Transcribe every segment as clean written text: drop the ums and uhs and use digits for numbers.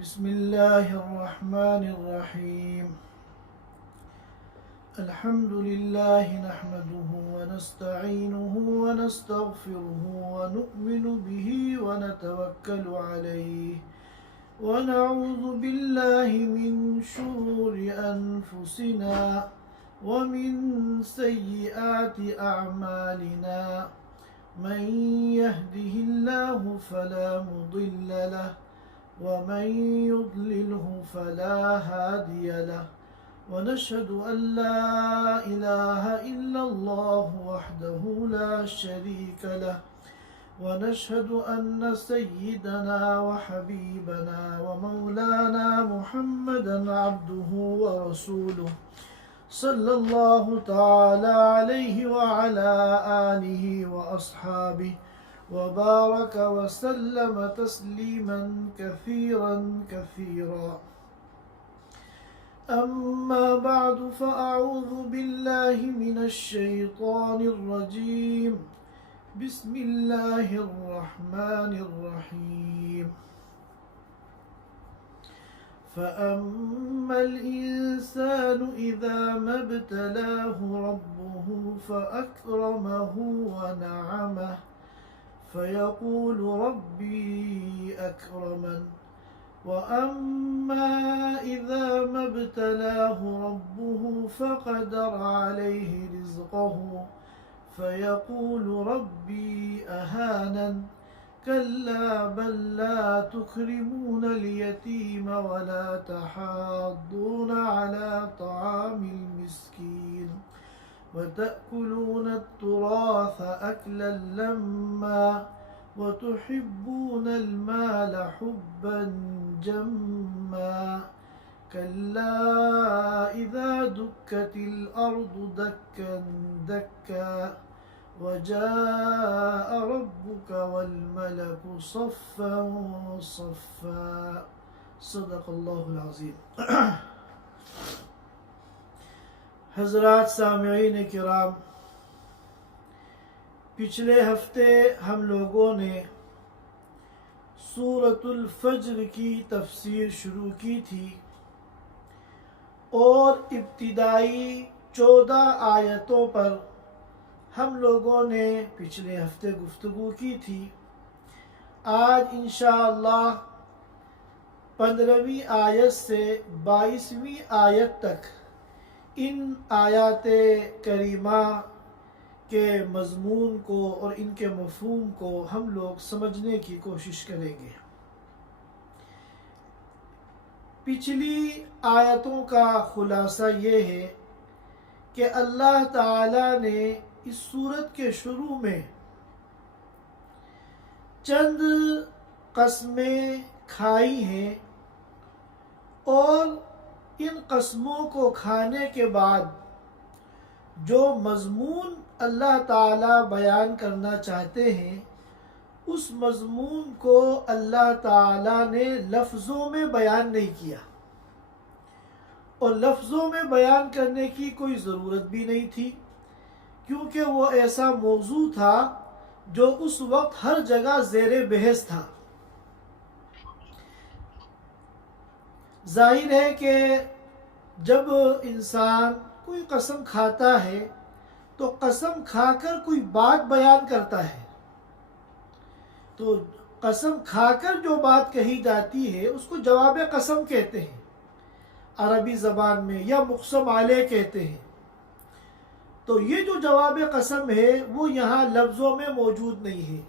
بسم الله الرحمن الرحيم. الحمد لله نحمده ونستعينه ونستغفره ونؤمن به ونتوكل عليه ونعوذ بالله من شرور أنفسنا ومن سيئات أعمالنا. من يهده الله فلا مضل له ومن يضلله فلا هادي له ونشهد أن لا إله إلا الله وحده لا شريك له ونشهد أن سيدنا وحبيبنا ومولانا محمدا عبده ورسوله صلى الله تعالى عليه وعلى آله وأصحابه وبارك وسلم تسليما كثيرا كثيرا. أما بعد فأعوذ بالله من الشيطان الرجيم. بسم الله الرحمن الرحيم. فأما الإنسان إذا ما ابتلاه ربه فأكرمه ونعمه فيقول ربي أكرمن وأما إذا ما ابتلاه ربه فقدر عليه رزقه فيقول ربي أهانن كلا بل لا تكرمون اليتيم ولا تحاضون على طعام المسكين وتأكلون التراث أكلا لما وتحبون المال حبا جما كلا إذا دكت الأرض دكا دكا وجاء ربك والملك صفا صفا. صدق اللہ العظیم. حضرات سامعین کرام، پچھلے ہفتے ہم لوگوں نے سورۃ الفجر کی تفسیر شروع کی تھی اور ابتدائی 14 آیتوں پر ہم لوگوں نے پچھلے ہفتے گفتگو کی تھی. آج انشاءاللہ 15ویں آیت سے 22ویں آیت تک ان آیات کریمہ کے مضمون کو اور ان کے مفہوم کو ہم لوگ سمجھنے کی کوشش کریں گے. پچھلی آیتوں کا خلاصہ یہ ہے کہ اللہ تعالی نے اس سورت کے شروع میں چند قسمیں کھائی ہیں اور ان قسموں کو کھانے کے بعد جو مضمون اللہ تعالیٰ بیان کرنا چاہتے ہیں اس مضمون کو اللہ تعالیٰ نے لفظوں میں بیان نہیں کیا اور لفظوں میں بیان کرنے کی کوئی ضرورت بھی نہیں تھی کیونکہ وہ ایسا موضوع تھا جو اس وقت ہر جگہ زیر بحث تھا. ظاہر ہے کہ جب انسان کوئی قسم کھاتا ہے تو قسم کھا کر کوئی بات بیان کرتا ہے، تو قسم کھا کر جو بات کہی جاتی ہے اس کو جواب قسم کہتے ہیں عربی زبان میں، یا مقسم علیہ کہتے ہیں. تو یہ جو جواب قسم ہے وہ یہاں لفظوں میں موجود نہیں ہے.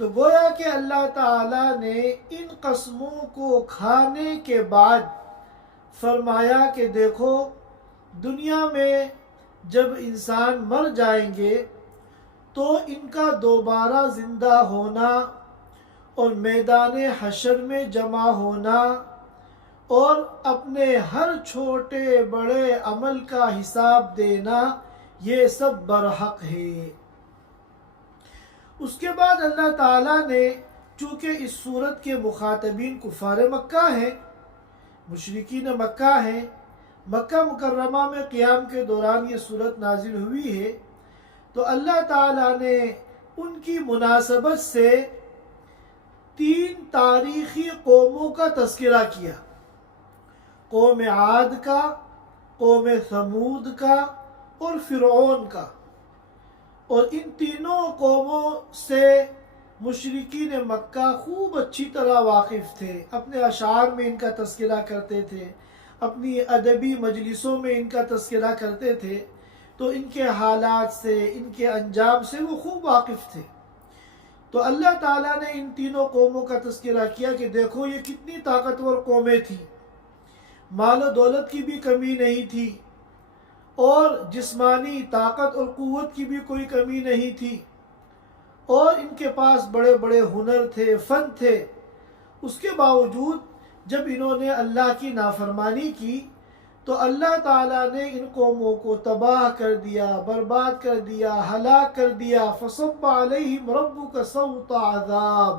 تو گویا کہ اللہ تعالیٰ نے ان قسموں کو کھانے کے بعد فرمایا کہ دیکھو دنیا میں جب انسان مر جائیں گے تو ان کا دوبارہ زندہ ہونا اور میدان حشر میں جمع ہونا اور اپنے ہر چھوٹے بڑے عمل کا حساب دینا یہ سب برحق ہے. اس کے بعد اللہ تعالیٰ نے چونکہ اس صورت کے مخاطبین کفار مکہ ہیں، مشرکین مکہ ہیں، مکہ مکرمہ میں قیام کے دوران یہ صورت نازل ہوئی ہے، تو اللہ تعالیٰ نے ان کی مناسبت سے تین تاریخی قوموں کا تذکرہ کیا، قوم عاد کا، قوم ثمود کا اور فرعون کا۔ اور ان تینوں قوموں سے مشرکین مکہ خوب اچھی طرح واقف تھے، اپنے اشعار میں ان کا تذکرہ کرتے تھے، اپنی ادبی مجلسوں میں ان کا تذکرہ کرتے تھے، تو ان کے حالات سے، ان کے انجام سے وہ خوب واقف تھے۔ تو اللہ تعالیٰ نے ان تینوں قوموں کا تذکرہ کیا کہ دیکھو یہ کتنی طاقتور قومیں تھیں، مال و دولت کی بھی کمی نہیں تھی، اور جسمانی طاقت اور قوت کی بھی کوئی کمی نہیں تھی، اور ان کے پاس بڑے بڑے ہنر تھے، فن تھے۔ اس کے باوجود جب انہوں نے اللہ کی نافرمانی کی تو اللہ تعالیٰ نے ان قوموں کو تباہ کر دیا، برباد کر دیا، ہلاک کر دیا۔ فصب علیہم ربک سوط عذاب،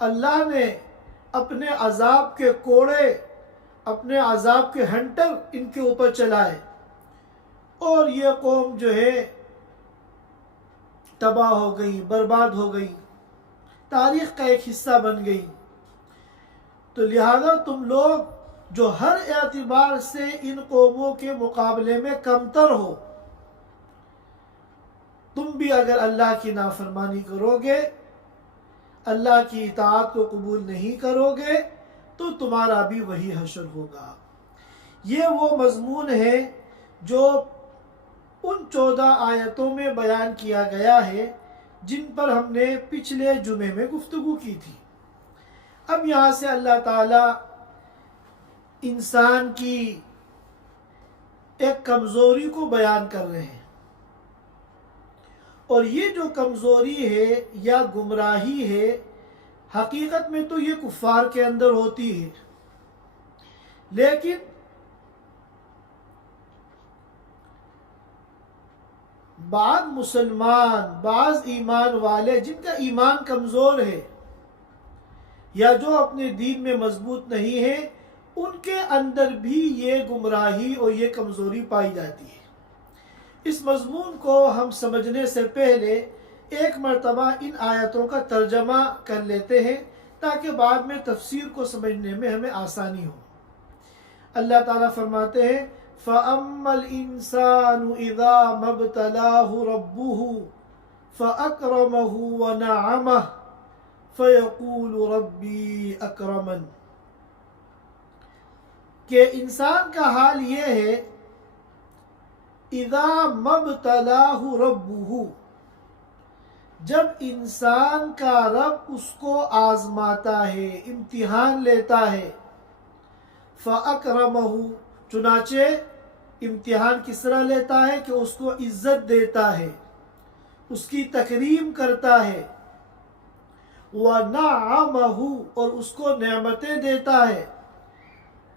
اللہ نے اپنے عذاب کے کوڑے، اپنے عذاب کے ہنٹر ان کے اوپر چلائے، اور یہ قوم جو ہے تباہ ہو گئی، برباد ہو گئی، تاریخ کا ایک حصہ بن گئی۔ تو لہذا تم لوگ جو ہر اعتبار سے ان قوموں کے مقابلے میں کمتر ہو، تم بھی اگر اللہ کی نافرمانی کرو گے، اللہ کی اطاعت کو قبول نہیں کرو گے، تو تمہارا بھی وہی حشر ہوگا۔ یہ وہ مضمون ہے جو ان 14 آیتوں میں بیان کیا گیا ہے جن پر ہم نے پچھلے جمعے میں گفتگو کی تھی۔ اب یہاں سے اللہ تعالیٰ انسان کی ایک کمزوری کو بیان کر رہے ہیں، اور یہ جو کمزوری ہے یا گمراہی ہے، حقیقت میں تو یہ کفار کے اندر ہوتی ہے، لیکن بعض مسلمان، بعض ایمان والے جن کا ایمان کمزور ہے یا جو اپنے دین میں مضبوط نہیں ہے، ان کے اندر بھی یہ گمراہی اور یہ کمزوری پائی جاتی ہے۔ اس مضمون کو ہم سمجھنے سے پہلے ایک مرتبہ ان آیتوں کا ترجمہ کر لیتے ہیں تاکہ بعد میں تفسیر کو سمجھنے میں ہمیں آسانی ہو۔ اللہ تعالیٰ فرماتے ہیں فَأَمَّا الْإِنسَانُ إِذَا مَا ابْتَلَاهُ رَبُّهُ فَأَكْرَمَهُ وَنَعَمَهُ فَيَقُولُ رَبِّي أَكْرَمَنِ، کہ انسان کا حال یہ ہے اذا ما ابتلاه ربه، جب انسان کا رب اس کو آزماتا ہے، امتحان لیتا ہے، فَأَكْرَمَهُ، چنانچہ امتحان کس طرح لیتا ہے کہ اس کو عزت دیتا ہے، اس کی تکریم کرتا ہے، وَنَعَمَهُ، اور اس کو نعمتیں دیتا ہے،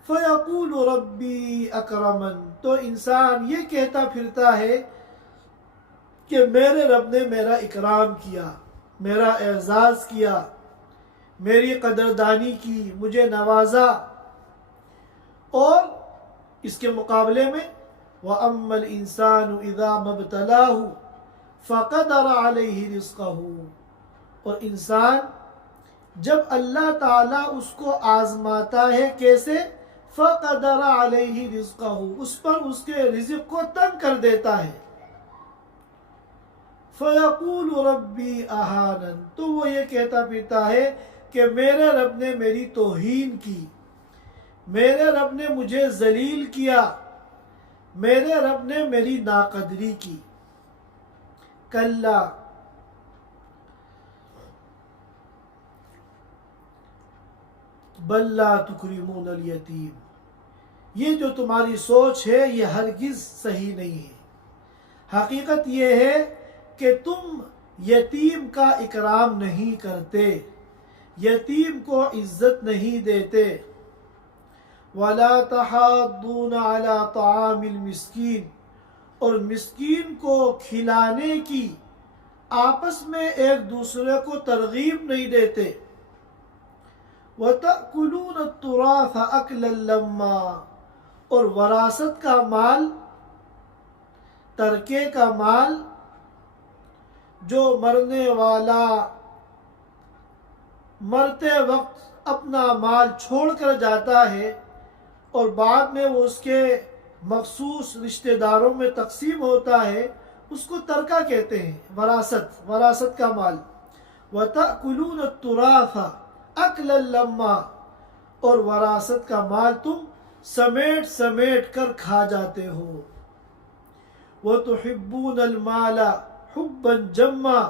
فَيَقُولُ رَبِّي أَكْرَمَنِ، تو انسان یہ کہتا پھرتا ہے کہ میرے رب نے میرا اکرام کیا، میرا اعزاز کیا، میری قدردانی کی، مجھے نوازا۔ اور اس کے مقابلے میں وَأَمَّا الْإِنسَانُ إِذَا مَا ابْتَلَاهُ فَقَدَرَ عَلَيْهِ رِزْقَهُ، اور انسان جب اللہ تعالیٰ اس کو آزماتا ہے، کیسے؟ فَقَدَرَ عَلَيْهِ رِزْقَهُ، اس پر اس کے رزق کو تنگ کر دیتا ہے، فَيَقُولُ رَبِّي أَهَانَنِ، تو وہ یہ کہتا پھرتا ہے کہ میرے رب نے میری توہین کی، میرے رب نے مجھے ذلیل کیا، میرے رب نے میری ناقدری کی۔ کلا، بل لا تکرمون الیتیم، یہ جو تمہاری سوچ ہے یہ ہرگز صحیح نہیں ہے۔ حقیقت یہ ہے کہ تم یتیم کا اکرام نہیں کرتے، یتیم کو عزت نہیں دیتے۔ وَلَا تَحَاضُّونَ عَلَى طَعَامِ الْمِسْكِينِ، اور مسکین کو کھلانے کی آپس میں ایک دوسرے کو ترغیب نہیں دیتے۔ وَتَأْكُلُونَ التُّرَاثَ أَكْلًا لَمًّا، اور وراثت کا مال، ترکے کا مال جو مرنے والا مرتے وقت اپنا مال چھوڑ کر جاتا ہے اور بعد میں وہ اس کے مخصوص رشتہ داروں میں تقسیم ہوتا ہے، اس کو ترکہ کہتے ہیں، وراثت کا مال۔ وَتَأْكُلُونَ التُّرَاثَ أَكْلًا لَمًّا، اور وراثت کا مال تم سمیٹ سمیٹ کر کھا جاتے ہو۔ وَتُحِبُّونَ الْمَالَ حُبًّا جَمًّا،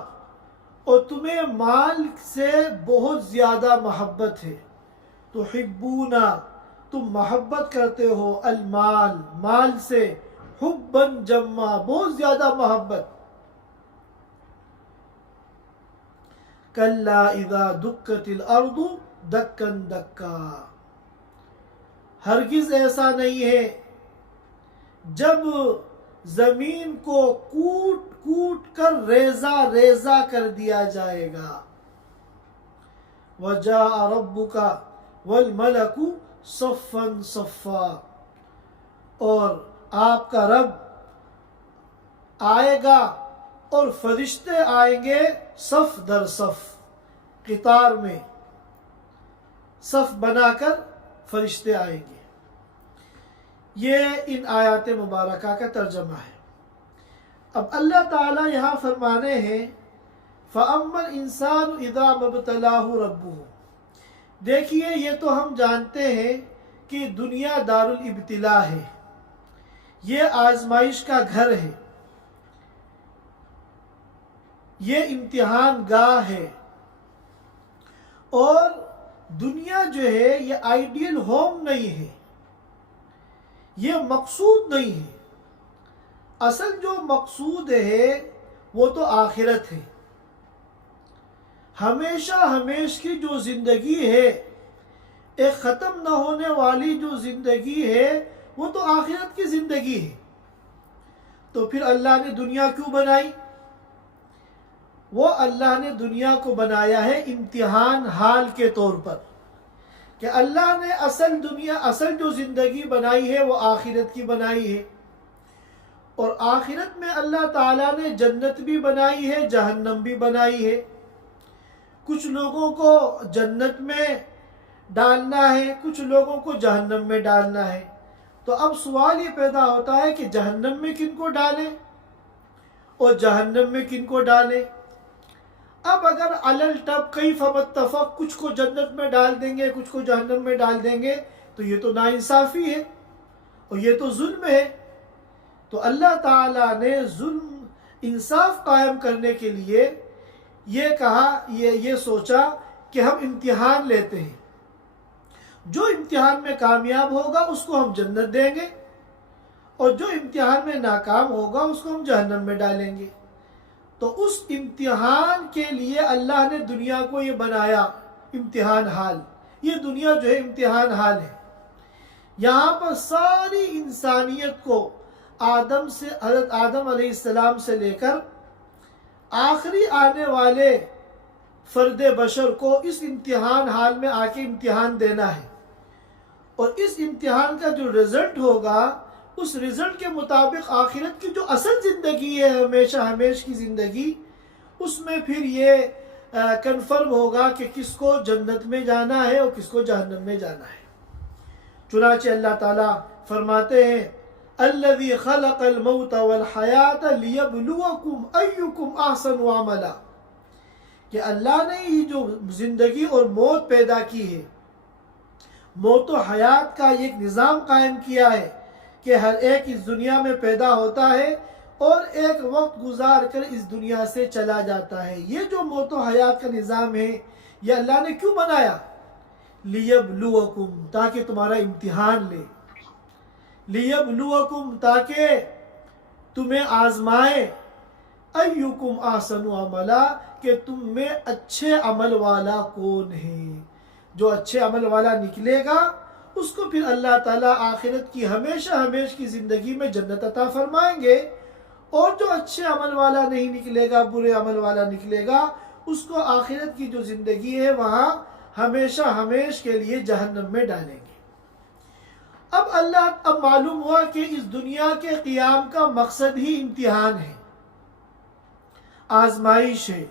اور تمہیں مال سے بہت زیادہ محبت ہے۔ تحبون، تم محبت کرتے ہو، المال، مال سے، حبًا جما، بہت زیادہ محبت۔ کلا اذا دکت الارض دکن دکا، ہرگز ایسا نہیں ہے جب زمین کو کوٹ کوٹ کر ریزہ ریزہ کر دیا جائے گا۔ وَجَاءَ رَبُّكَ وَالْمَلَكُ صَفًّا صَفًّا، اور آپ کا رب آئے گا اور فرشتے آئیں گے صف در صف، قطار میں صف بنا کر فرشتے آئیں گے۔ یہ ان آیات مبارکہ کا ترجمہ ہے۔ اب اللہ تعالیٰ یہاں فرمانے ہیں فَأَمَّا الْإِنسَانُ إِذَا مَبْتَلَاهُ رَبُّهُ، دیکھیے یہ تو ہم جانتے ہیں کہ دنیا دار الابتلاء ہے، یہ آزمائش کا گھر ہے، یہ امتحان گاہ ہے، اور دنیا جو ہے یہ آئیڈیل ہوم نہیں ہے، یہ مقصود نہیں ہے۔ اصل جو مقصود ہے وہ تو آخرت ہے۔ ہمیشہ ہمیش کی جو زندگی ہے، ایک ختم نہ ہونے والی جو زندگی ہے، وہ تو آخرت کی زندگی ہے۔ تو پھر اللہ نے دنیا کیوں بنائی؟ وہ اللہ نے دنیا کو بنایا ہے امتحان حال کے طور پر، کہ اللہ نے اصل جو زندگی بنائی ہے وہ آخرت کی بنائی ہے، اور آخرت میں اللہ تعالیٰ نے جنت بھی بنائی ہے، جہنم بھی بنائی ہے۔ کچھ لوگوں کو جنت میں ڈالنا ہے، کچھ لوگوں کو جہنم میں ڈالنا ہے۔ تو اب سوال یہ پیدا ہوتا ہے کہ جہنم میں کن کو ڈالیں اور جہنم میں کن کو ڈالیں؟ اب اگر علل ٹب کیف متفق، کچھ کو جنت میں ڈال دیں گے، کچھ کو جہنم میں ڈال دیں گے، تو یہ تو ناانصافی ہے اور یہ تو ظلم ہے۔ تو اللہ تعالیٰ نے ظلم انصاف قائم کرنے کے لیے یہ کہا، یہ سوچا کہ ہم امتحان لیتے ہیں، جو امتحان میں کامیاب ہوگا اس کو ہم جنت دیں گے، اور جو امتحان میں ناکام ہوگا اس کو ہم جہنم میں ڈالیں گے۔ تو اس امتحان کے لیے اللہ نے دنیا کو یہ بنایا امتحان حال۔ یہ دنیا جو ہے امتحان حال ہے۔ یہاں پر ساری انسانیت کو حضرت آدم علیہ السلام سے لے کر آخری آنے والے فرد بشر کو اس امتحان حال میں آ کے امتحان دینا ہے، اور اس امتحان کا جو رزلٹ ہوگا، اس رزلٹ کے مطابق آخرت کی جو اصل زندگی ہے، ہمیشہ ہمیش کی زندگی، اس میں پھر یہ کنفرم ہوگا کہ کس کو جنت میں جانا ہے اور کس کو جہنم میں جانا ہے۔ چنانچہ اللہ تعالیٰ فرماتے ہیں الذی خلق الموت والحیات لیبلوکم ایکم احسن عملا، کہ اللہ نے ہی جو زندگی اور موت پیدا کی ہے، موت و حیات کا ایک نظام قائم کیا ہے کہ ہر ایک اس دنیا میں پیدا ہوتا ہے اور ایک وقت گزار کر اس دنیا سے چلا جاتا ہے۔ یہ جو موت و حیات کا نظام ہے، یہ اللہ نے کیوں بنایا؟ لیبلوکم، تاکہ تمہارا امتحان لے، لیبلوکم، تاکہ تمہیں آزمائے، ایکم احسن عملا، کہ تم میں اچھے عمل والا کون ہے۔ جو اچھے عمل والا نکلے گا اس کو پھر اللہ تعالیٰ آخرت کی ہمیشہ ہمیش کی زندگی میں جنت عطا فرمائیں گے، اور جو اچھے عمل والا نہیں نکلے گا، برے عمل والا نکلے گا، اس کو آخرت کی جو زندگی ہے وہاں ہمیشہ ہمیش کے لیے جہنم میں ڈالیں گے۔ اب معلوم ہوا کہ اس دنیا کے قیام کا مقصد ہی امتحان ہے، آزمائش ہے۔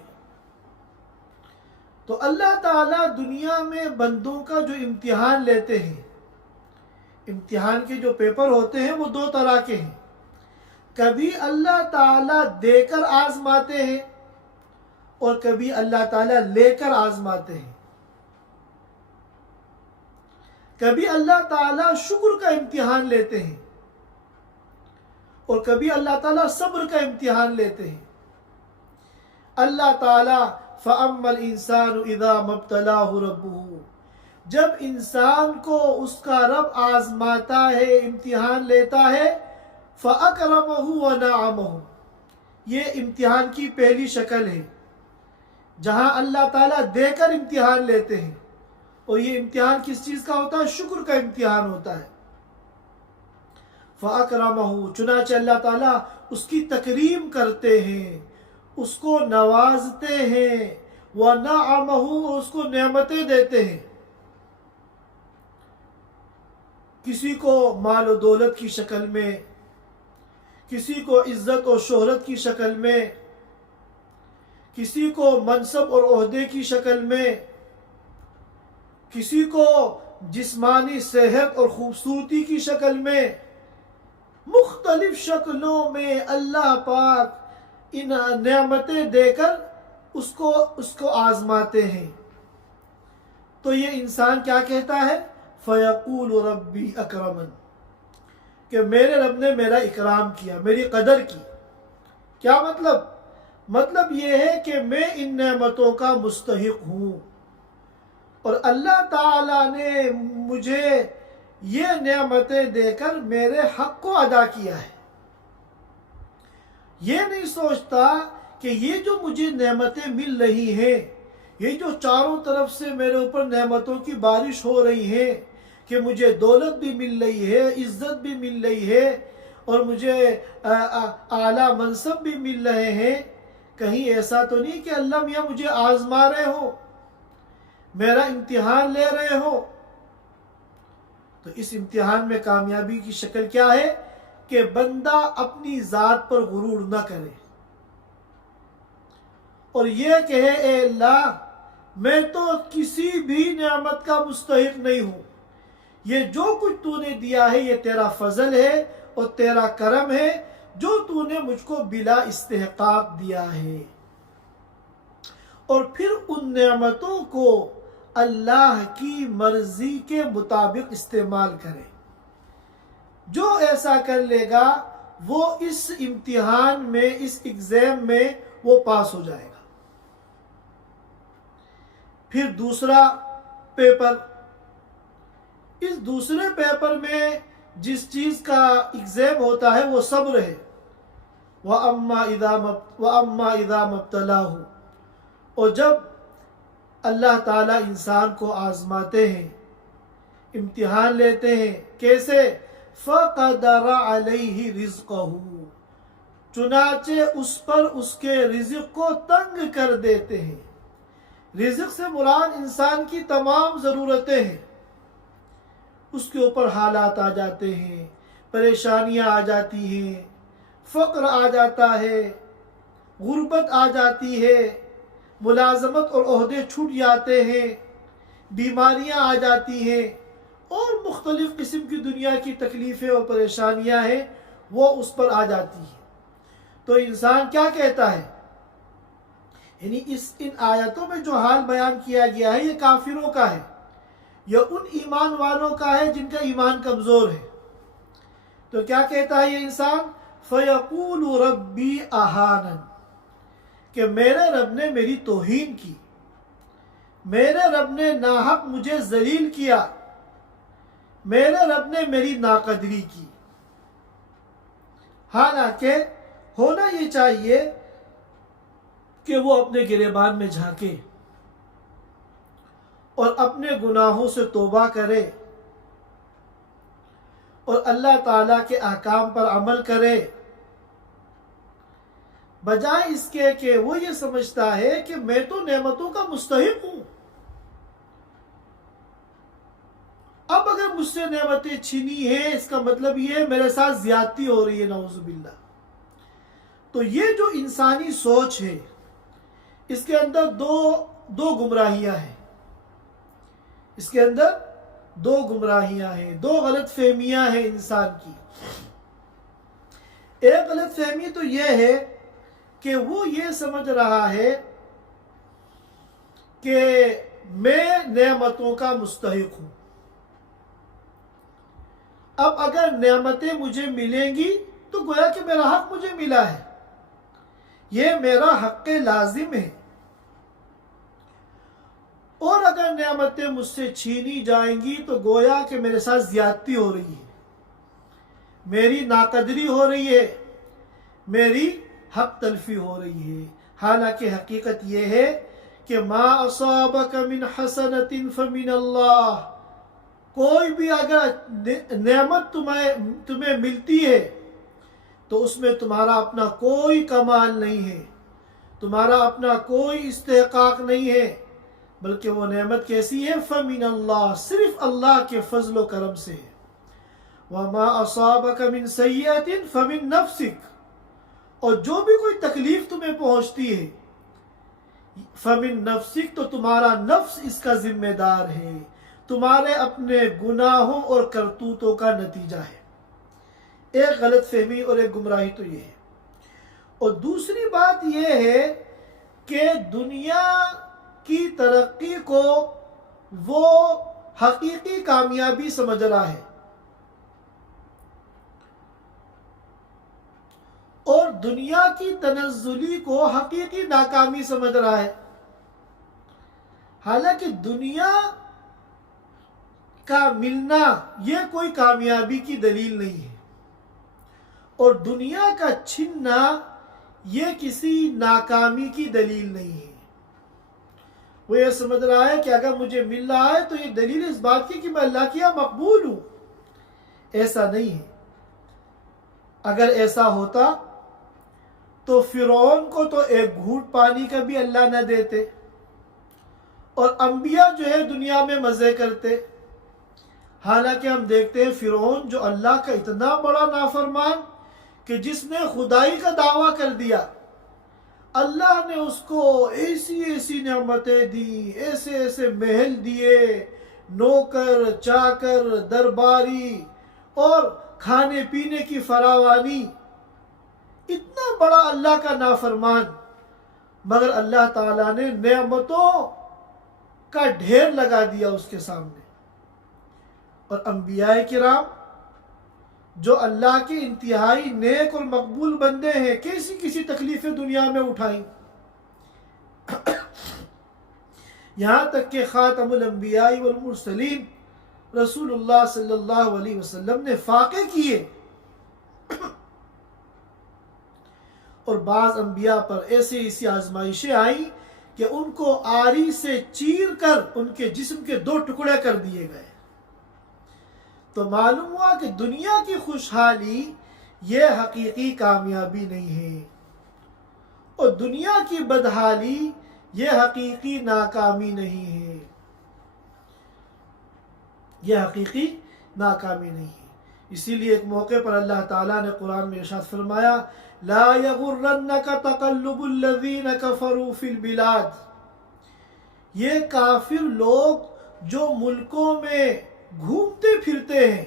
تو اللہ تعالیٰ دنیا میں بندوں کا جو امتحان لیتے ہیں، امتحان کے جو پیپر ہوتے ہیں وہ دو طرح کے ہیں. کبھی اللہ تعالیٰ دے کر آزماتے ہیں اور کبھی اللہ تعالیٰ لے کر آزماتے ہیں. کبھی اللہ تعالیٰ شکر کا امتحان لیتے ہیں اور کبھی اللہ تعالیٰ صبر کا امتحان لیتے ہیں. اللہ تعالیٰ فَأَمَّا الْإِنسَانُ إِذَا مَبْتَلَاهُ رَبُّهُ، جب انسان کو اس کا رب آزماتا ہے، امتحان لیتا ہے، فَأَكْرَمَهُ وَنَعَمَهُ، یہ امتحان کی پہلی شکل ہے جہاں اللہ تعالیٰ دے کر امتحان لیتے ہیں. اور یہ امتحان کس چیز کا ہوتا ہے؟ شکر کا امتحان ہوتا ہے. فَأَكْرَمَهُ، چنانچہ اللہ تعالیٰ اس کی تکریم کرتے ہیں، اس کو نوازتے ہیں. وَنَعَمَهُ، اور اس کو نعمتیں دیتے ہیں. کسی کو مال و دولت کی شکل میں، کسی کو عزت و شہرت کی شکل میں، کسی کو منصب اور عہدے کی شکل میں، کسی کو جسمانی صحت اور خوبصورتی کی شکل میں. مختلف شکلوں میں اللہ پاک ان نعمتیں دے کر اس کو آزماتے ہیں. تو یہ انسان کیا کہتا ہے؟ فَيَقُولُ رَبِّي أَكْرَمَنِ، کہ میرے رب نے میرا اکرام کیا، میری قدر کی. کیا مطلب؟ مطلب یہ ہے کہ میں ان نعمتوں کا مستحق ہوں اور اللہ تعالیٰ نے مجھے یہ نعمتیں دے کر میرے حق کو ادا کیا ہے. یہ نہیں سوچتا کہ یہ جو مجھے نعمتیں مل رہی ہیں، یہ جو چاروں طرف سے میرے اوپر نعمتوں کی بارش ہو رہی ہے، کہ مجھے دولت بھی مل رہی ہے، عزت بھی مل رہی ہے اور مجھے اعلیٰ منصب بھی مل رہے ہیں، کہیں ایسا تو نہیں کہ اللہ میاں مجھے آزما رہے ہو، میرا امتحان لے رہے ہو. تو اس امتحان میں کامیابی کی شکل کیا ہے؟ کہ بندہ اپنی ذات پر غرور نہ کرے اور یہ کہے اے اللہ میں تو کسی بھی نعمت کا مستحق نہیں ہوں، یہ جو کچھ تو نے دیا ہے یہ تیرا فضل ہے اور تیرا کرم ہے جو تو نے مجھ کو بلا استحقاق دیا ہے. اور پھر ان نعمتوں کو اللہ کی مرضی کے مطابق استعمال کرے. جو ایسا کر لے گا وہ اس امتحان میں، اس ایگزام میں وہ پاس ہو جائے گا. پھر دوسرا پیپر، اس دوسرے پیپر میں جس چیز کا ایگزام ہوتا ہے وہ صبر ہے. وَأَمَّا إِذَا مَبْتَلَاهُ، اور جب اللہ تعالیٰ انسان کو آزماتے ہیں، امتحان لیتے ہیں، کیسے؟ فَقَدَرَ عَلَيْهِ رِزْقَهُ، چنانچہ اس پر اس کے رزق کو تنگ کر دیتے ہیں. رزق سے مراد انسان کی تمام ضرورتیں ہیں. اس کے اوپر حالات آ جاتے ہیں، پریشانیاں آ جاتی ہیں، فقر آ جاتا ہے، غربت آ جاتی ہے، ملازمت اور عہدے چھوٹ جاتے ہیں، بیماریاں آ جاتی ہیں اور مختلف قسم کی دنیا کی تکلیفیں اور پریشانیاں ہیں وہ اس پر آ جاتی ہیں. تو انسان کیا کہتا ہے؟ یعنی ان آیتوں میں جو حال بیان کیا گیا ہے یہ کافروں کا ہے، یہ ان ایمان والوں کا ہے جن کا ایمان کمزور ہے. تو کیا کہتا ہے یہ انسان؟ فَيَقُولُ رَبِّي أَهَانَنِ، کہ میرے رب نے میری توہین کی، میرے رب نے ناحق مجھے ذلیل کیا، میرے رب نے میری ناقدری کی. حالانکہ ہونا یہ چاہیے کہ وہ اپنے گریبان میں جھانکے اور اپنے گناہوں سے توبہ کرے اور اللہ تعالیٰ کے احکام پر عمل کرے، بجائے اس کے کہ وہ یہ سمجھتا ہے کہ میں تو نعمتوں کا مستحق ہوں، اب اگر مجھ سے نعمتیں چھینی ہیں اس کا مطلب یہ ہے میرے ساتھ زیادتی ہو رہی ہے، نعوذ باللہ. تو یہ جو انسانی سوچ ہے اس کے اندر دو دو گمراہیاں ہیں، اس کے اندر دو گمراہیاں ہیں، دو غلط فہمیاں ہیں انسان کی۔ ایک غلط فہمی تو یہ ہے کہ وہ یہ سمجھ رہا ہے کہ میں نعمتوں کا مستحق ہوں، اب اگر نعمتیں مجھے ملیں گی تو گویا کہ میرا حق مجھے ملا ہے، یہ میرا حق لازم ہے، اور اگر نعمتیں مجھ سے چھینی جائیں گی تو گویا کہ میرے ساتھ زیادتی ہو رہی ہے، میری ناقدری ہو رہی ہے، میری حق تلفی ہو رہی ہے۔ حالانکہ حقیقت یہ ہے کہ ما اصابک من حسنۃ فمن اللہ، کوئی بھی اگر نعمت تمہیں ملتی ہے تو اس میں تمہارا اپنا کوئی کمال نہیں ہے، تمہارا اپنا کوئی استحقاق نہیں ہے، بلکہ وہ نعمت کیسی ہے؟ فمن اللہ، صرف اللہ کے فضل و کرم سے ہے۔ وما اصابک من سیئۃ فمن نفسک، اور جو بھی کوئی تکلیف تمہیں پہنچتی ہے فمن نفسک، تو تمہارا نفس اس کا ذمہ دار ہے، تمہارے اپنے گناہوں اور کرتوتوں کا نتیجہ ہے۔ ایک غلط فہمی اور ایک گمراہی تو یہ ہے۔ اور دوسری بات یہ ہے کہ دنیا کی ترقی کو وہ حقیقی کامیابی سمجھ رہا ہے، اور دنیا کی تنزلی کو حقیقی ناکامی سمجھ رہا ہے۔ حالانکہ دنیا کا ملنا یہ کوئی کامیابی کی دلیل نہیں ہے، اور دنیا کا چھننا یہ کسی ناکامی کی دلیل نہیں ہے۔ وہ یہ سمجھ رہا ہے کہ اگر مجھے مل رہا ہے تو یہ دلیل اس بات کی کہ میں اللہ کی یہاں مقبول ہوں۔ ایسا نہیں ہے۔ اگر ایسا ہوتا تو فرعون کو تو ایک گھونٹ پانی کا بھی اللہ نہ دیتے، اور انبیاء جو ہے دنیا میں مزے کرتے۔ حالانکہ ہم دیکھتے ہیں فرعون جو اللہ کا اتنا بڑا نافرمان کہ جس نے خدائی کا دعویٰ کر دیا، اللہ نے اس کو ایسی ایسی نعمتیں دی، ایسے ایسے محل دیے، نوکر چاکر درباری اور کھانے پینے کی فراوانی، اتنا بڑا اللہ کا نافرمان، مگر اللہ تعالیٰ نے نعمتوں کا ڈھیر لگا دیا اس کے سامنے۔ اور انبیاء کرام جو اللہ کے انتہائی نیک اور مقبول بندے ہیں، کیسی کسی تکلیفیں دنیا میں اٹھائیں، یہاں تک کہ خاتم الانبیاء والمرسلین رسول اللہ صلی اللہ علیہ وسلم نے فاقے کیے، اور بعض انبیاء پر ایسی آزمائشیں آئیں کہ ان کو آری سے چیر کر ان کے جسم کے 2 ٹکڑے کر دیے گئے۔ تو معلوم ہوا کہ دنیا کی خوشحالی یہ حقیقی کامیابی نہیں ہے، اور دنیا کی بدحالی یہ حقیقی ناکامی نہیں ہے، یہ حقیقی ناکامی نہیں ہے۔ اسی لیے ایک موقع پر اللہ تعالیٰ نے قرآن میں ارشاد فرمایا، لا یغرنک تقلب الذین کفروا فی البلاد، یہ کافر لوگ جو ملکوں میں گھومتے پھرتے ہیں،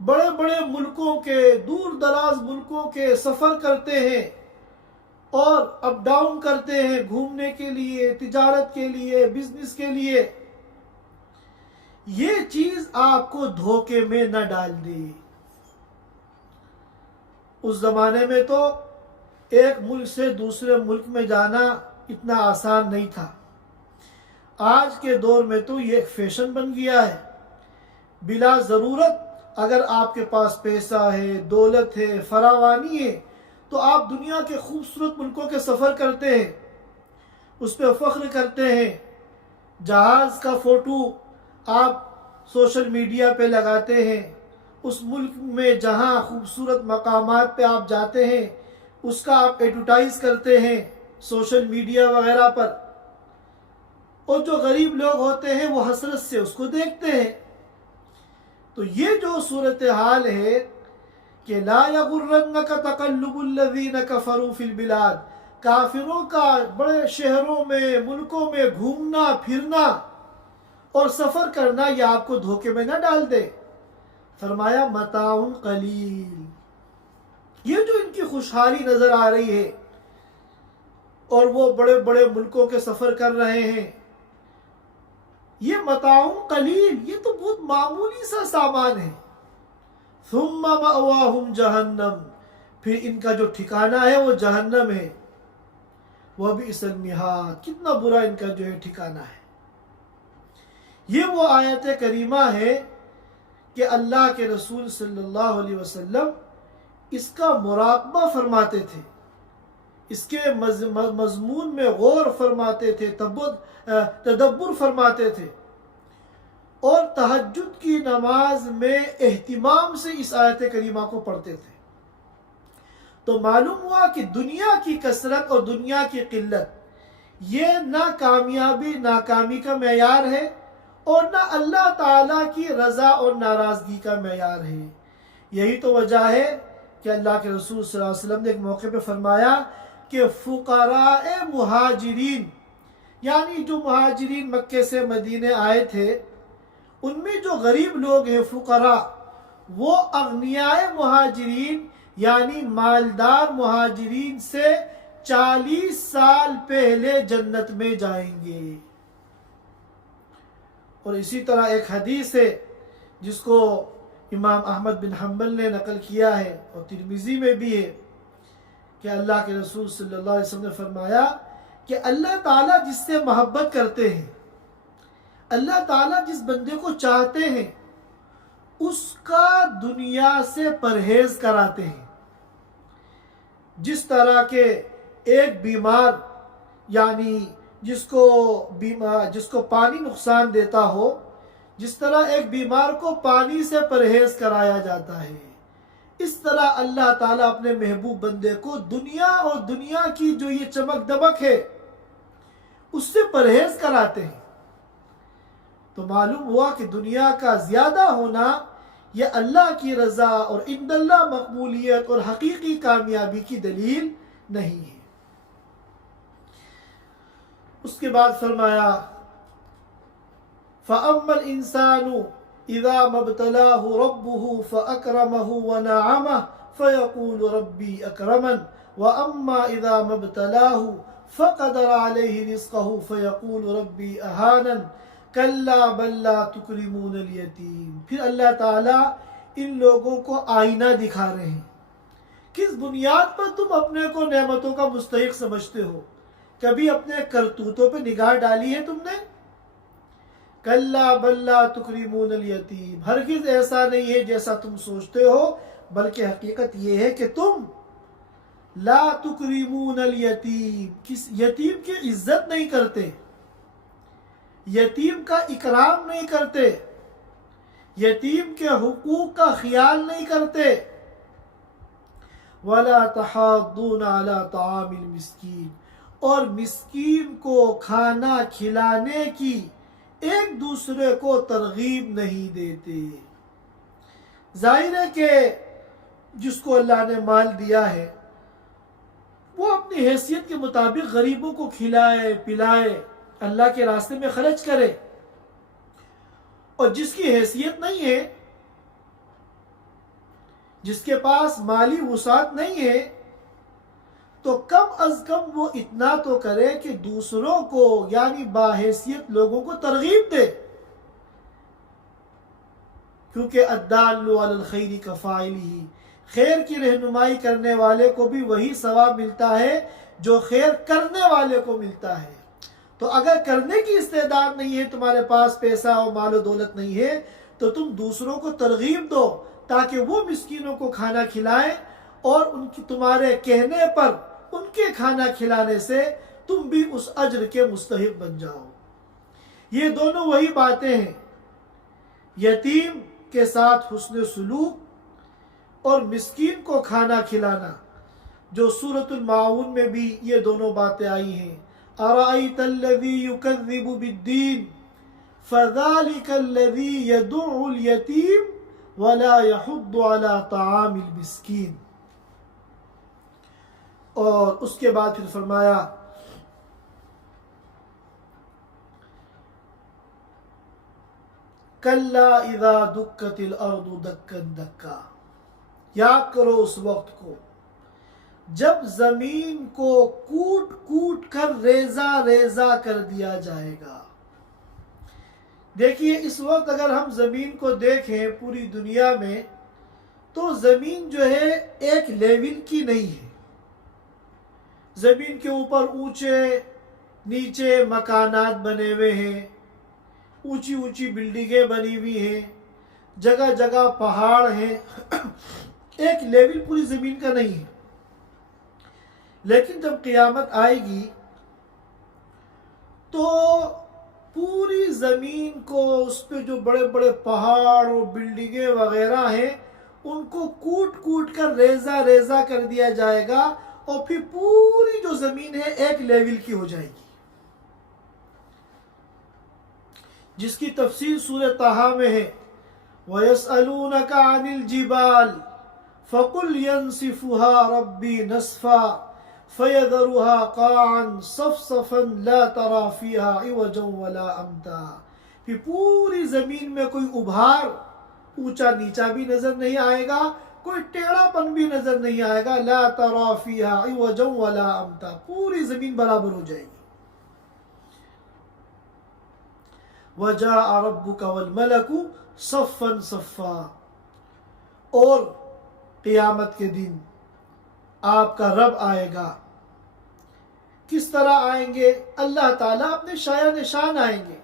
بڑے بڑے ملکوں کے، دور دراز ملکوں کے سفر کرتے ہیں اور اپ ڈاؤن کرتے ہیں گھومنے کے لیے، تجارت کے لیے، بزنس کے لیے، یہ چیز آپ کو دھوکے میں نہ ڈال دے۔ اس زمانے میں تو ایک ملک سے دوسرے ملک میں جانا اتنا آسان نہیں تھا۔ آج کے دور میں تو یہ ایک فیشن بن گیا ہے، بلا ضرورت اگر آپ کے پاس پیسہ ہے، دولت ہے، فراوانی ہے، تو آپ دنیا کے خوبصورت ملکوں کے سفر کرتے ہیں، اس پہ فخر کرتے ہیں، جہاز کا فوٹو آپ سوشل میڈیا پہ لگاتے ہیں، اس ملک میں جہاں خوبصورت مقامات پہ آپ جاتے ہیں اس کا آپ ایڈورٹائز کرتے ہیں سوشل میڈیا وغیرہ پر، اور جو غریب لوگ ہوتے ہیں وہ حسرت سے اس کو دیکھتے ہیں۔ تو یہ جو صورتحال ہے کہ لا یغرنک تقلب الذین کفروا فی البلاد، کافروں کا بڑے شہروں میں ملکوں میں گھومنا پھرنا اور سفر کرنا یہ آپ کو دھوکے میں نہ ڈال دے. فرمایا متاع قلیل، یہ جو ان کی خوشحالی نظر آ رہی ہے اور وہ بڑے بڑے ملکوں کے سفر کر رہے ہیں، یہ متاع قلیل، یہ تو بہت معمولی سا سامان ہے. ثم مأواہم جہنم، پھر ان کا جو ٹھکانہ ہے وہ جہنم ہے. وبئس المہاد، کتنا برا ان کا جو ہے ٹھکانہ ہے. یہ وہ آیت کریمہ ہے کہ اللہ کے رسول صلی اللہ علیہ وسلم اس کا مراقبہ فرماتے تھے، اس کے مضمون میں غور فرماتے تھے، تدبر فرماتے تھے، اور تہجد کی نماز میں اہتمام سے اس آیت کریمہ کو پڑھتے تھے. تو معلوم ہوا کہ دنیا کی کثرت اور دنیا کی قلت یہ نہ کامیابی ناکامی کا معیار ہے اور نہ اللہ تعالیٰ کی رضا اور ناراضگی کا معیار ہے. یہی تو وجہ ہے کہ اللہ کے رسول صلی اللہ علیہ وسلم نے ایک موقع پہ فرمایا کہ فقراء مہاجرین، یعنی جو مہاجرین مکے سے مدینے آئے تھے، ان میں جو غریب لوگ ہیں فقراء، وہ اغنیاء مہاجرین یعنی مالدار مہاجرین سے 40 سال پہلے جنت میں جائیں گے. اور اسی طرح ایک حدیث ہے جس کو امام احمد بن حنبل نے نقل کیا ہے اور ترمذی میں بھی ہے کہ اللہ کے رسول صلی اللہ علیہ وسلم نے فرمایا کہ اللہ تعالیٰ جس سے محبت کرتے ہیں، اللہ تعالیٰ جس بندے کو چاہتے ہیں، اس کا دنیا سے پرہیز کراتے ہیں. جس طرح کے ایک بیمار یعنی جس کو پانی نقصان دیتا ہو، جس طرح ایک بیمار کو پانی سے پرہیز کرایا جاتا ہے، اس طرح اللہ تعالیٰ اپنے محبوب بندے کو دنیا اور دنیا کی جو یہ چمک دمک ہے اس سے پرہیز کراتے ہیں. تو معلوم ہوا کہ دنیا کا زیادہ ہونا یہ اللہ کی رضا اور عند اللہ مقبولیت اور حقیقی کامیابی کی دلیل نہیں ہے. اس کے بعد فرمایا فَأَمَّا الْإِنسَانُ إِذَا مَبْتَلَاهُ رَبُّهُ فَأَكْرَمَهُ وَنَعَمَهُ فَيَقُولُ رَبِّي أَكْرَمَنِ وَأَمَّا إِذَا مَبْتَلَاهُ فَقَدَرَ عَلَيْهِ رِزْقَهُ فَيَقُولُ رَبِّي أَهَانَنِ كَلَّا بَل لَّا تُكْرِمُونَ الْيَتِيمَ. پھر اللہ تعالیٰ ان لوگوں کو آئینہ دکھا رہے ہیں، کس بنیاد پر تم اپنے کو نعمتوں کا مستحق سمجھتے ہو؟ کبھی اپنے کرتوتوں پہ نگاہ ڈالی ہے تم نے؟ کَلَّا بَل لَّا تُكْرِمُونَ الْيَتِيمَ، ہرگز ایسا نہیں ہے جیسا تم سوچتے ہو، بلکہ حقیقت یہ ہے کہ تم لا تکریمون الیتیم، کس یتیم کی عزت نہیں کرتے، یتیم کا اکرام نہیں کرتے، یتیم کے حقوق کا خیال نہیں کرتے. وَلَا تَحَاضُّونَ عَلَى طَعَامِ الْمِسْكِينِ، اور مسکین کو کھانا کھلانے کی ایک دوسرے کو ترغیب نہیں دیتے. ظاہر ہے کہ جس کو اللہ نے مال دیا ہے وہ اپنی حیثیت کے مطابق غریبوں کو کھلائے پلائے، اللہ کے راستے میں خرچ کرے، اور جس کی حیثیت نہیں ہے، جس کے پاس مالی وسعت نہیں ہے، تو کم از کم وہ اتنا تو کرے کہ دوسروں کو یعنی باحیثیت لوگوں کو ترغیب دے. کیونکہ الدال علی الخیر کفاعلہ، خیر کی رہنمائی کرنے والے کو بھی وہی ثواب ملتا ہے جو خیر کرنے والے کو ملتا ہے. تو اگر کرنے کی استعداد نہیں ہے، تمہارے پاس پیسہ اور مال و دولت نہیں ہے، تو تم دوسروں کو ترغیب دو تاکہ وہ مسکینوں کو کھانا کھلائیں، اور ان کی تمہارے کہنے پر ان کے کھانا کھلانے سے تم بھی اس اجر کے مستحق بن جاؤ. یہ دونوں وہی باتیں ہیں، یتیم کے ساتھ حسن سلوک اور مسکین کو کھانا کھلانا، جو سورۃ الماعون میں بھی یہ دونوں باتیں آئی ہیں. أَرَأَيْتَ الَّذِي يُكَذِّبُ بِالدِّينِ فَذَلِكَ الَّذِي يَدُعُّ الْيَتِيمَ وَلَا يَحُضُّ عَلَى طَعَامِ الْمِسْكِينِ. اور اس کے بعد پھر فرمایا کلا اذا دکت الارض دکن دکا، یاد کرو اس وقت کو جب زمین کو کوٹ کوٹ کر ریزہ ریزہ کر دیا جائے گا۔ دیکھیے اس وقت اگر ہم زمین کو دیکھیں پوری دنیا میں تو زمین جو ہے ایک لیول کی نہیں ہے۔ زمین کے اوپر اونچے نیچے مکانات بنے ہوئے ہیں، اونچی اونچی بلڈنگیں بنی ہوئی ہیں، جگہ جگہ پہاڑ ہیں، ایک لیول پوری زمین کا نہیں ہے۔ لیکن جب قیامت آئے گی تو پوری زمین کو اس پہ جو بڑے بڑے پہاڑ اور بلڈنگیں وغیرہ ہیں ان کو کوٹ کوٹ کر ریزہ ریزہ کر دیا جائے گا، اور پھر پوری جو زمین ہے ایک لیول کی ہو جائے گی، جس کی تفصیل سورہ طٰہٰ میں ہے۔ وَيَسْأَلُونَكَ عَنِ الْجِبَالِ فَقُلْ يَنْسِفُهَا رَبِّي نَسْفًا فَيَذَرُهَا قَاعًا صَفْصَفًا لَا تَرَىٰ فِيهَا عِوَجًا وَلَا أَمْتًا، پھر پوری زمین میں کوئی ابھار اونچا نیچا بھی نظر نہیں آئے گا، کوئی ٹیڑھا پن بھی نظر نہیں آئے گا۔ لا ترى فيها عوجا ولا امتا، پوری زمین برابر ہو جائے گی۔ وجاء ربك والملك صفا صفا، اور قیامت کے دن آپ کا رب آئے گا۔ کس طرح آئیں گے؟ اللہ تعالیٰ اپنے شایع نشان آئیں گے۔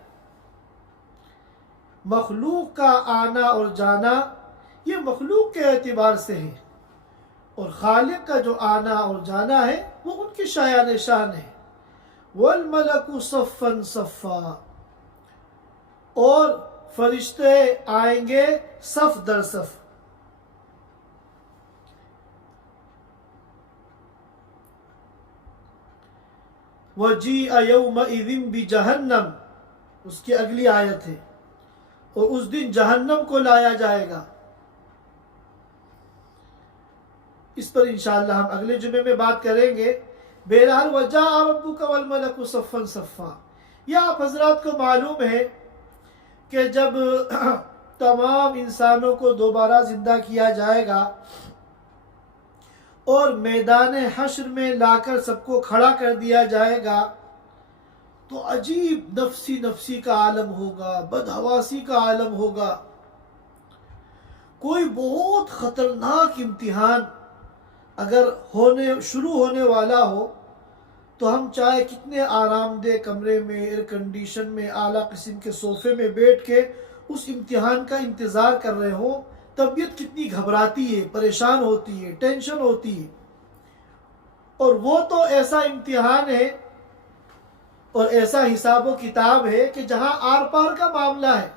مخلوق کا آنا اور جانا یہ مخلوق کے اعتبار سے ہے، اور خالق کا جو آنا اور جانا ہے وہ ان کی شایع نشان ہے۔ وَالْمَلَكُ صَفًّا صَفًّا، اور فرشتے آئیں گے صف در صف۔ وَجِيءَ يَوْمَئِذٍ بِجَهَنَّمَ، اس کی اگلی آیت ہے، اور اس دن جہنم کو لایا جائے گا۔ اس پر انشاءاللہ ہم اگلے جمعے میں بات کریں گے۔ بہرحال وجاء ربک والملک صفا صفا، یہ آپ حضرات کو معلوم ہے کہ جب تمام انسانوں کو دوبارہ زندہ کیا جائے گا اور میدان حشر میں لا کر سب کو کھڑا کر دیا جائے گا تو عجیب نفسی نفسی کا عالم ہوگا، بدحواسی کا عالم ہوگا۔ کوئی بہت خطرناک امتحان اگر شروع ہونے والا ہو تو ہم چاہے کتنے آرام دہ کمرے میں، ایئر کنڈیشن میں، اعلیٰ قسم کے صوفے میں بیٹھ کے اس امتحان کا انتظار کر رہے ہوں، طبیعت کتنی گھبراتی ہے، پریشان ہوتی ہے، ٹینشن ہوتی ہے۔ اور وہ تو ایسا امتحان ہے اور ایسا حساب و کتاب ہے کہ جہاں آر پار کا معاملہ ہے،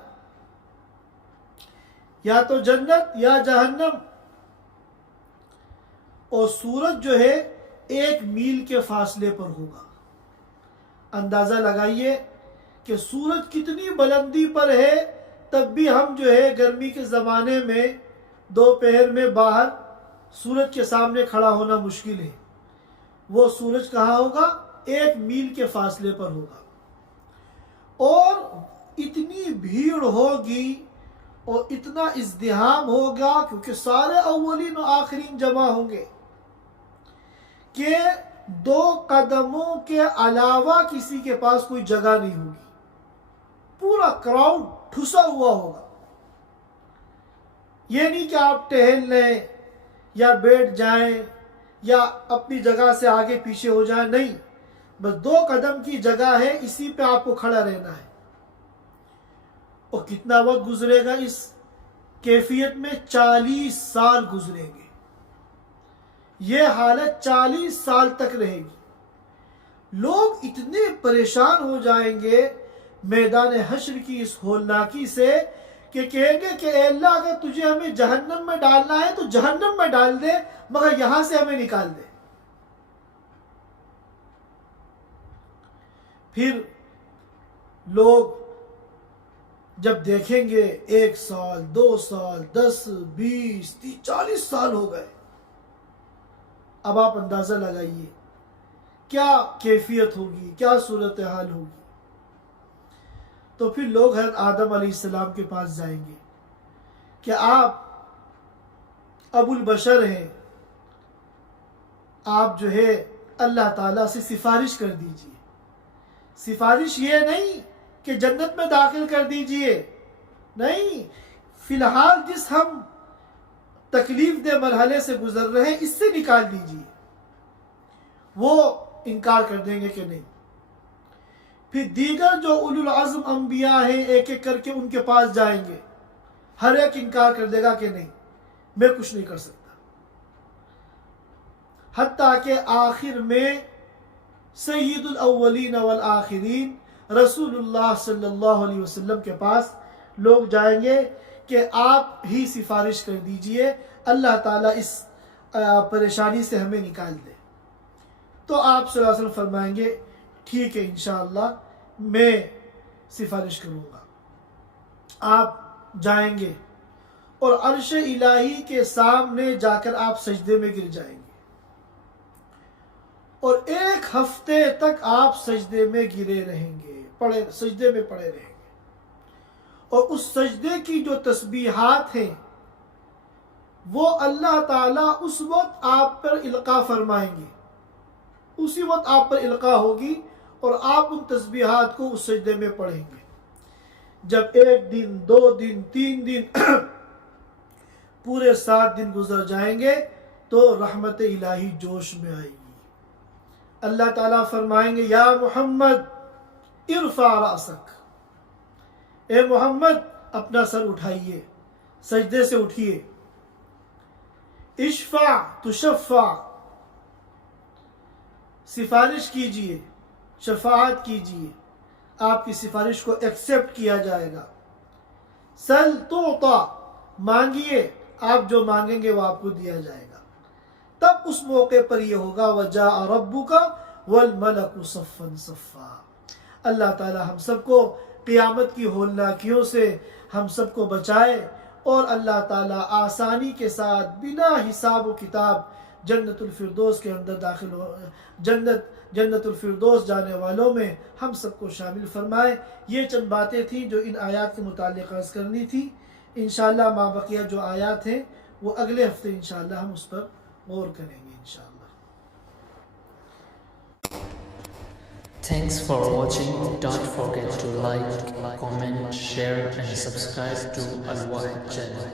یا تو جنت یا جہنم، اور سورج جو ہے 1 میل کے فاصلے پر ہوگا۔ اندازہ لگائیے کہ سورج کتنی بلندی پر ہے، تب بھی ہم جو ہے گرمی کے زمانے میں دوپہر میں باہر سورج کے سامنے کھڑا ہونا مشکل ہے۔ وہ سورج کہاں ہوگا؟ 1 میل کے فاصلے پر ہوگا، اور اتنی بھیڑ ہوگی اور اتنا ازدحام ہوگا کیونکہ سارے اولین و آخرین جمع ہوں گے کہ 2 قدموں کے علاوہ کسی کے پاس کوئی جگہ نہیں ہوگی، پورا کراؤڈ ٹھسا ہوا ہوگا۔ یہ نہیں کہ آپ ٹہل لیں یا بیٹھ جائیں یا اپنی جگہ سے آگے پیچھے ہو جائیں، نہیں، بس 2 قدم کی جگہ ہے، اسی پہ آپ کو کھڑا رہنا ہے۔ اور کتنا وقت گزرے گا اس کیفیت میں؟ 40 سال گزریں گے۔ یہ حالت 40 سال تک رہے گی۔ لوگ اتنے پریشان ہو جائیں گے میدان حشر کی اس ہولناکی سے کہ کہیں گے کہ اے اللہ اگر تجھے ہمیں جہنم میں ڈالنا ہے تو جہنم میں ڈال دے، مگر یہاں سے ہمیں نکال دے۔ پھر لوگ جب دیکھیں گے 1 سال، 2 سال، 10، 20، 30، 40 سال ہو گئے، اب آپ اندازہ لگائیے کیا کیفیت ہوگی، کیا صورتحال ہوگی۔ تو پھر لوگ حضرت آدم علیہ السلام کے پاس جائیں گے کہ آپ ابو البشر ہیں، آپ جو ہے اللہ تعالیٰ سے سفارش کر دیجئے۔ سفارش یہ نہیں کہ جنت میں داخل کر دیجئے، نہیں، فی الحال جس ہم تکلیف دہ مرحلے سے گزر رہے ہیں اس سے نکال دیجئے۔ وہ انکار کر دیں گے کہ نہیں۔ پھر دیگر جو اولو العزم انبیاء ہیں ایک ایک کر کے ان کے پاس جائیں گے، ہر ایک انکار کر دے گا کہ نہیں، میں کچھ نہیں کر سکتا۔ حتیٰ کہ آخر میں سید الاولین والآخرین رسول اللہ صلی اللہ علیہ وسلم کے پاس لوگ جائیں گے کہ آپ ہی سفارش کر دیجئے، اللہ تعالیٰ اس پریشانی سے ہمیں نکال دے۔ تو آپ صلی اللہ علیہ وسلم فرمائیں گے ٹھیک ہے انشاءاللہ میں سفارش کروں گا۔ آپ جائیں گے اور عرش الہی کے سامنے جا کر آپ سجدے میں گر جائیں گے، اور 1 ہفتے تک آپ سجدے میں گرے رہیں گے، سجدے میں پڑے رہیں گے، اور اس سجدے کی جو تسبیحات ہیں وہ اللہ تعالیٰ اس وقت آپ پر القاء فرمائیں گے، اسی وقت آپ پر القاء ہوگی اور آپ ان تسبیحات کو اس سجدے میں پڑھیں گے۔ جب 1 دن 2 دن 3 دن پورے 7 دن گزر جائیں گے تو رحمت الہی جوش میں آئے گی۔ اللہ تعالیٰ فرمائیں گے یا محمد ارفع رأسک، اے محمد اپنا سر اٹھائیے، سجدے سے اٹھیے، اشفع تشفع، سفارش کیجئے، شفاعت کیجئے، آپ کی سفارش کو ایکسیپٹ کیا جائے گا، سل تعطا، مانگیے، آپ جو مانگیں گے وہ آپ کو دیا جائے گا۔ تب اس موقع پر یہ ہوگا وَجَاءَ رَبُّكَ وَالْمَلَكُ صَفًّا صَفًّا۔ اللہ تعالی ہم سب کو قیامت کی ہولناکیوں سے ہم سب کو بچائے، اور اللہ تعالی آسانی کے ساتھ بنا حساب و کتاب جنت الفردوس کے اندر داخل ہو، جنت الفردوس جانے والوں میں ہم سب کو شامل فرمائے۔ یہ چند باتیں تھیں جو ان آیات کے متعلق عرض کرنی تھی۔ انشاءاللہ ما بقیہ جو آیات ہیں وہ اگلے ہفتے انشاءاللہ ہم اس پر غور کریں گے انشاءاللہ۔ Thanks for watching. Don't forget to like, comment, share and subscribe to Al Wahid channel.